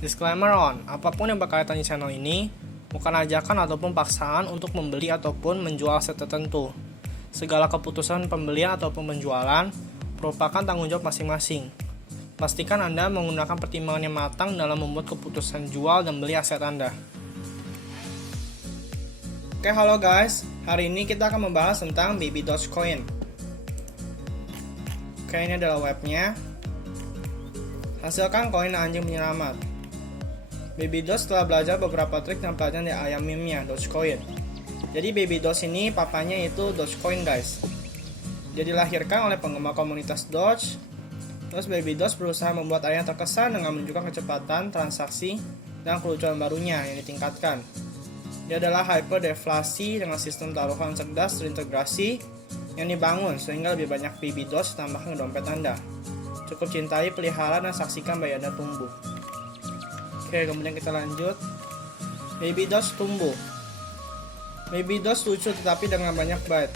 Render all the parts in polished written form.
Disclaimer on, apapun yang berkaitan di channel ini bukan ajakan ataupun paksaan untuk membeli ataupun menjual aset tertentu. Segala keputusan pembelian ataupun penjualan merupakan tanggung jawab masing-masing. Pastikan Anda menggunakan pertimbangan yang matang dalam membuat keputusan jual dan beli aset Anda. Oke, halo guys. Hari ini kita akan membahas tentang Baby Dogecoin. Oke, ini adalah webnya. Hasilkan koin anjing penyelamat. Baby Doge telah belajar beberapa trik dan pelajaran di ayam meme-nya, Dogecoin. Jadi Baby Doge ini papanya itu Dogecoin guys. Dia dilahirkan oleh penggemar komunitas Doge. Terus Baby Doge berusaha membuat ayam terkesan dengan menunjukkan kecepatan transaksi dan kelucuan barunya yang ditingkatkan. Dia adalah hyperdeflasi dengan sistem taruhan cerdas terintegrasi yang dibangun sehingga lebih banyak Baby Doge ditambahkan ke dompet Anda. Cukup cintai, pelihara, dan saksikan bayi Anda tumbuh. Oke, kemudian kita lanjut. Baby Doge tumbuh. Baby Doge lucu tetapi dengan banyak byte.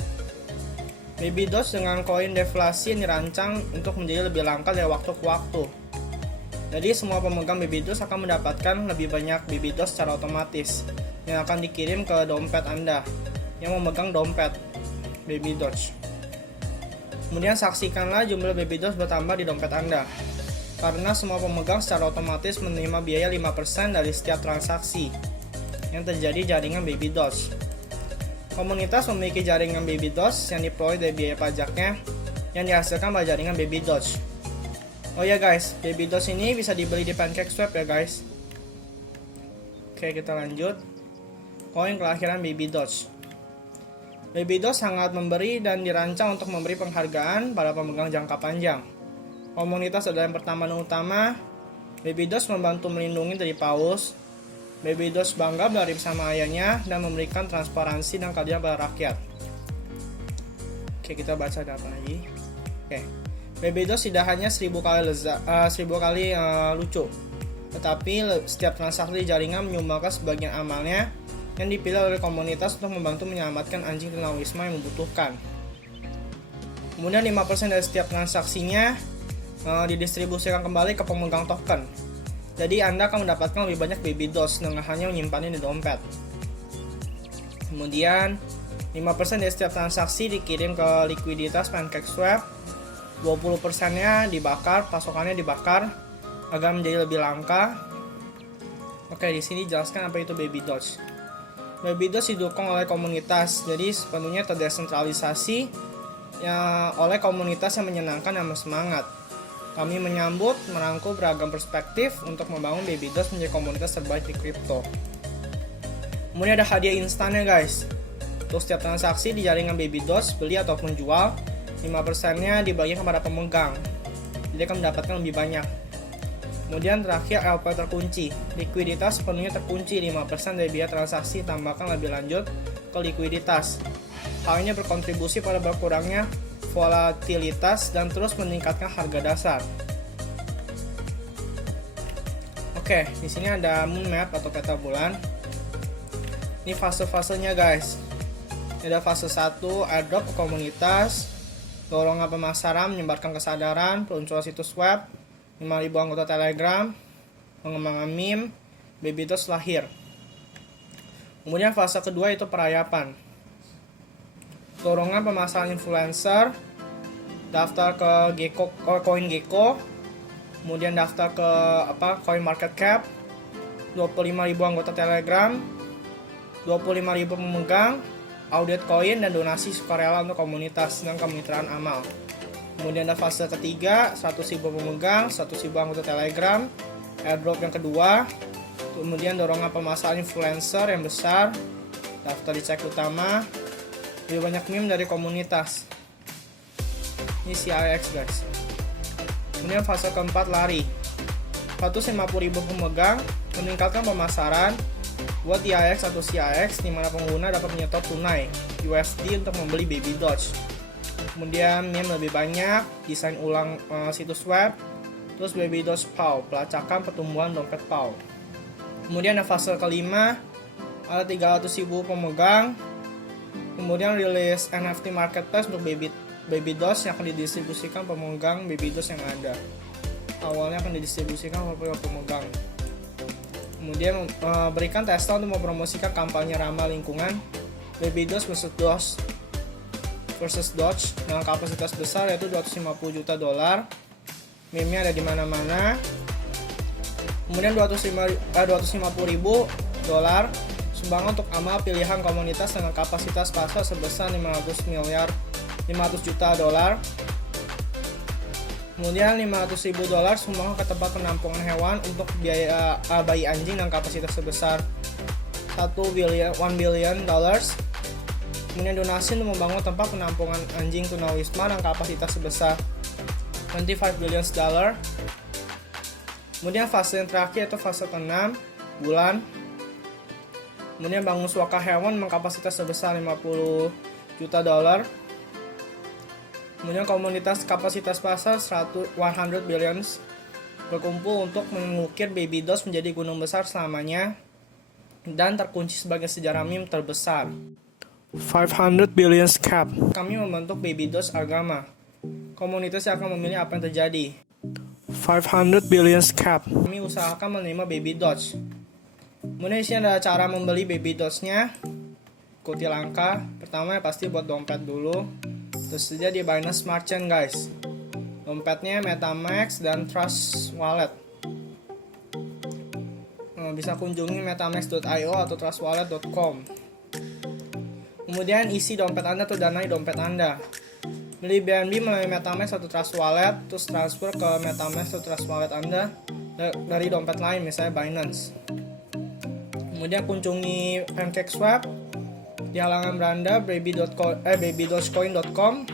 Baby Doge dengan koin deflasi yang dirancang untuk menjadi lebih langka dari waktu ke waktu. Jadi semua pemegang Baby Doge akan mendapatkan lebih banyak Baby Doge secara otomatis yang akan dikirim ke dompet Anda yang memegang dompet Baby Doge. Kemudian saksikanlah jumlah Baby Doge bertambah di dompet Anda. Karena semua pemegang secara otomatis menerima biaya 5% dari setiap transaksi yang terjadi jaringan Baby Doge. Komunitas memiliki jaringan Baby Doge yang diperoleh dari biaya pajaknya yang dihasilkan pada jaringan Baby Doge. Oh ya guys, Baby Doge ini bisa dibeli di PancakeSwap ya guys. Oke, kita lanjut. Koin kelahiran Baby Doge. Baby Doge sangat memberi dan dirancang untuk memberi penghargaan pada pemegang jangka panjang. Komunitas adalah yang pertama dan utama. Baby Doge membantu melindungi dari paus. Baby Doge bangga berlari bersama ayahnya dan memberikan transparansi dan keadilan pada rakyat. Oke, kita baca data lagi. Oke, Baby Doge tidak hanya 1000 kali lucu, tetapi setiap transaksi di jaringan menyumbangkan sebagian amalnya yang dipilih oleh komunitas untuk membantu menyelamatkan anjing tunawisma yang membutuhkan. Kemudian 5% dari setiap transaksinya didistribusikan kembali ke pemegang token. Jadi Anda akan mendapatkan lebih banyak Baby Doge dengan hanya menyimpannya di dompet. Kemudian 5% dari setiap transaksi dikirim ke likuiditas PancakeSwap. 20%-nya dibakar, pasokannya dibakar agar menjadi lebih langka. Oke, di sini jelaskan apa itu Baby Doge. Baby Doge didukung oleh komunitas, jadi sepenuhnya terdesentralisasi ya, oleh komunitas yang menyenangkan dan bersemangat. Kami menyambut, merangkul beragam perspektif untuk membangun Baby Doge menjadi komunitas terbaik di kripto. Kemudian ada hadiah instannya guys. Untuk setiap transaksi di jaringan Baby Doge, beli ataupun jual, 5%-nya dibagikan kepada pemegang. Jadi akan mendapatkan lebih banyak. Kemudian terakhir LP terkunci. Likuiditas sepenuhnya terkunci, 5% dari biaya transaksi tambahkan lebih lanjut ke likuiditas. Hal ini berkontribusi pada berkurangnya volatilitas dan terus meningkatkan harga dasar. Oke, di sini ada moon map atau peta bulan. Ini fase-fasenya guys. Ini ada fase 1, airdrop ke komunitas, dorongan pemasaran, menyebarkan kesadaran, peluncuran situs web, 5.000 anggota Telegram, pengembangan meme, Baby Doge lahir. Kemudian fase kedua itu perayapan. Dorongan pemasaran influencer, daftar ke CoinGecko, kemudian daftar ke CoinMarketCap, 25.000 anggota Telegram, 25.000 pemegang, audit koin dan donasi sukarela untuk komunitas dan kemitraan amal. Kemudian ada fase ketiga, 100.000 pemegang, 100.000 anggota Telegram, airdrop yang kedua, kemudian dorongan pemasaran influencer yang besar, daftar di cek utama, lebih banyak meme dari komunitas. Ini CIX guys. Kemudian fase keempat lari. 150.000 pemegang, meningkatkan pemasaran buat DIX atau CIX di mana pengguna dapat menyetor tunai USD untuk membeli Baby Doge. Kemudian meme lebih banyak, desain ulang situs web, terus Baby Doge PAW, pelacakan pertumbuhan dompet PAW. Kemudian ada fase kelima, ada 300.000 pemegang. Kemudian rilis NFT marketplace untuk Baby Doge yang akan didistribusikan pemegang Baby Doge yang ada. Awalnya akan didistribusikan kepada pemegang. Kemudian berikan Tesla untuk mempromosikan kampanye ramah lingkungan Baby versus Doge dengan kapasitas besar yaitu $250 juta. Meme-nya ada di mana-mana. Kemudian $250.000 sumbangan untuk amal pilihan komunitas dengan kapasitas pasar sebesar $500 juta. Kemudian $500.000 sumbangan ke tempat penampungan hewan untuk biaya bayi anjing dengan kapasitas sebesar $1 billion. Kemudian donasi untuk membangun tempat penampungan anjing tunawisma dengan kapasitas sebesar $25 billion. Kemudian fase yang terakhir yaitu fase ke-6 bulan. Kemudian bangun suaka hewan dengan kapasitas sebesar $50 juta. Kemudian komunitas kapasitas pasar 100 billion berkumpul untuk mengukir Baby Doge menjadi gunung besar selamanya dan terkunci sebagai sejarah meme terbesar. 500 billion cap. Kami membentuk Baby Doge agama. Komunitas yang akan memilih apa yang terjadi. 500 billion cap. Kami usahakan menerima Baby Doge. Kemudian di sini ada cara membeli Baby Doge-nya. Ikuti langkah. Pertama ya pasti buat dompet dulu. Tersedia di Binance Smart Chain guys. Dompetnya MetaMask dan Trust Wallet. Bisa kunjungi metamask.io atau trustwallet.com. Kemudian isi dompet Anda atau danai dompet Anda. Beli BNB melalui MetaMask atau Trust Wallet, terus transfer ke MetaMask atau Trust Wallet Anda dari dompet lain misalnya Binance. Kemudian kunjungi PancakeSwap di halaman beranda babydogecoin.com.